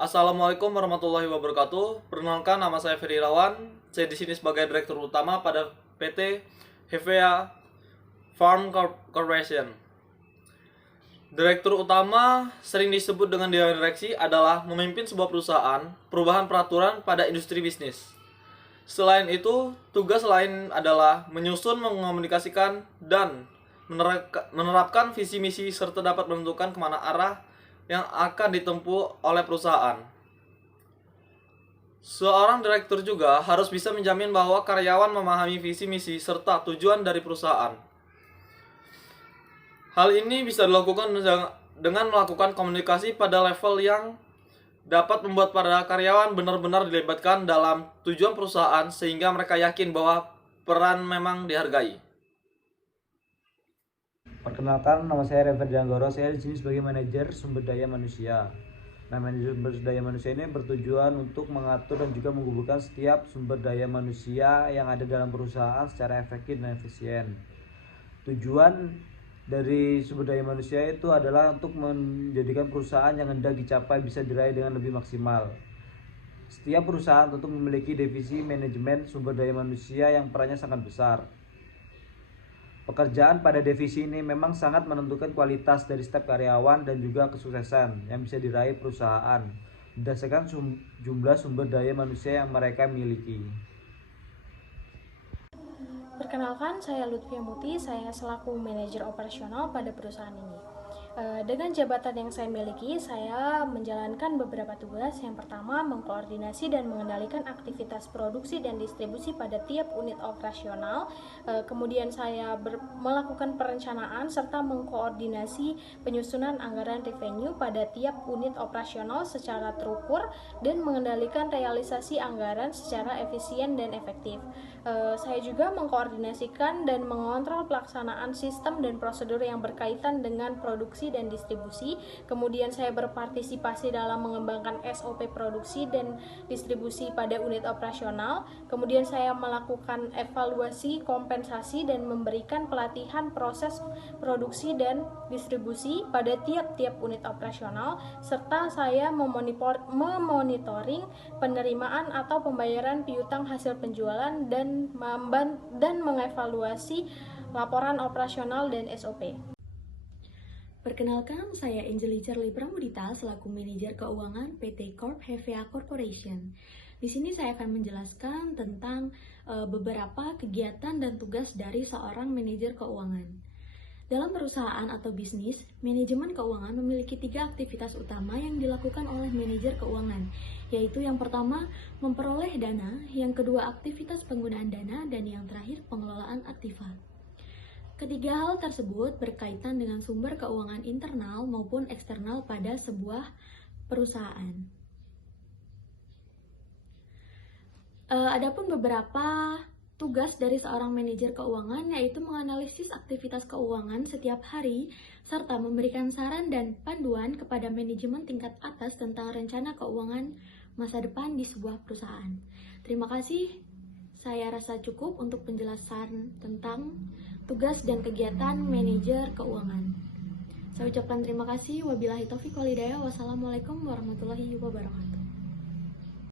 Assalamualaikum warahmatullahi wabarakatuh. Perkenalkan, nama saya Ferry Irawan. Saya di sini sebagai Direktur Utama pada PT Hevea Farm Corporation. Direktur Utama sering disebut dengan Dewan Direksi adalah memimpin sebuah perusahaan, perubahan peraturan pada industri bisnis. Selain itu, tugas lain adalah menyusun, mengomunikasikan, dan menerapkan visi misi serta dapat menentukan kemana arah yang akan ditempuh oleh perusahaan. Seorang direktur juga harus bisa menjamin bahwa karyawan memahami visi misi serta tujuan dari perusahaan. Hal ini bisa dilakukan dengan melakukan komunikasi pada level yang dapat membuat para karyawan benar-benar dilibatkan dalam tujuan perusahaan sehingga mereka yakin bahwa peran memang dihargai. Perkenalkan, nama saya Rever Janggoro. Saya di sini sebagai manajer sumber daya manusia. Nah, manajer sumber daya manusia ini bertujuan untuk mengatur dan juga menghubungkan setiap sumber daya manusia yang ada dalam perusahaan secara efektif dan efisien. Tujuan dari sumber daya manusia itu adalah untuk menjadikan perusahaan yang hendak dicapai bisa diraih dengan lebih maksimal. Setiap perusahaan tentu memiliki divisi manajemen sumber daya manusia yang perannya sangat besar. Pekerjaan pada divisi ini memang sangat menentukan kualitas dari setiap karyawan dan juga kesuksesan yang bisa diraih perusahaan berdasarkan jumlah sumber daya manusia yang mereka miliki. Perkenalkan, saya Lutfia Muti, saya selaku manajer operasional pada perusahaan ini. Dengan jabatan yang saya miliki, saya menjalankan beberapa tugas. Yang pertama, mengkoordinasi dan mengendalikan aktivitas produksi dan distribusi pada tiap unit operasional. Kemudian saya melakukan perencanaan serta mengkoordinasi penyusunan anggaran revenue pada tiap unit operasional secara terukur dan mengendalikan realisasi anggaran secara efisien dan efektif. Saya juga mengkoordinasikan dan mengontrol pelaksanaan sistem dan prosedur yang berkaitan dengan produksi dan distribusi. Kemudian saya berpartisipasi dalam mengembangkan SOP produksi dan distribusi pada unit operasional. Kemudian saya melakukan evaluasi, kompensasi, dan memberikan pelatihan proses produksi dan distribusi pada tiap-tiap unit operasional, serta saya memonitoring penerimaan atau pembayaran piutang hasil penjualan dan mengevaluasi laporan operasional dan SOP. Perkenalkan, saya Angeli Charlie Pramudita selaku manajer keuangan PT Corp Hevea Corporation. Di sini saya akan menjelaskan tentang beberapa kegiatan dan tugas dari seorang manajer keuangan. Dalam perusahaan atau bisnis, manajemen keuangan memiliki 3 aktivitas utama yang dilakukan oleh manajer keuangan, yaitu yang pertama, memperoleh dana, yang kedua, aktivitas penggunaan dana, dan yang terakhir, pengelolaan aktiva. Ketiga hal tersebut berkaitan dengan sumber keuangan internal maupun eksternal pada sebuah perusahaan. Adapun beberapa tugas dari seorang manajer keuangan yaitu menganalisis aktivitas keuangan setiap hari serta memberikan saran dan panduan kepada manajemen tingkat atas tentang rencana keuangan masa depan di sebuah perusahaan. Terima kasih. Saya rasa cukup untuk penjelasan tentang tugas dan kegiatan manajer keuangan. Saya ucapkan terima kasih. Wabillahi taufiq wal hidayah. Wassalamualaikum warahmatullahi wabarakatuh.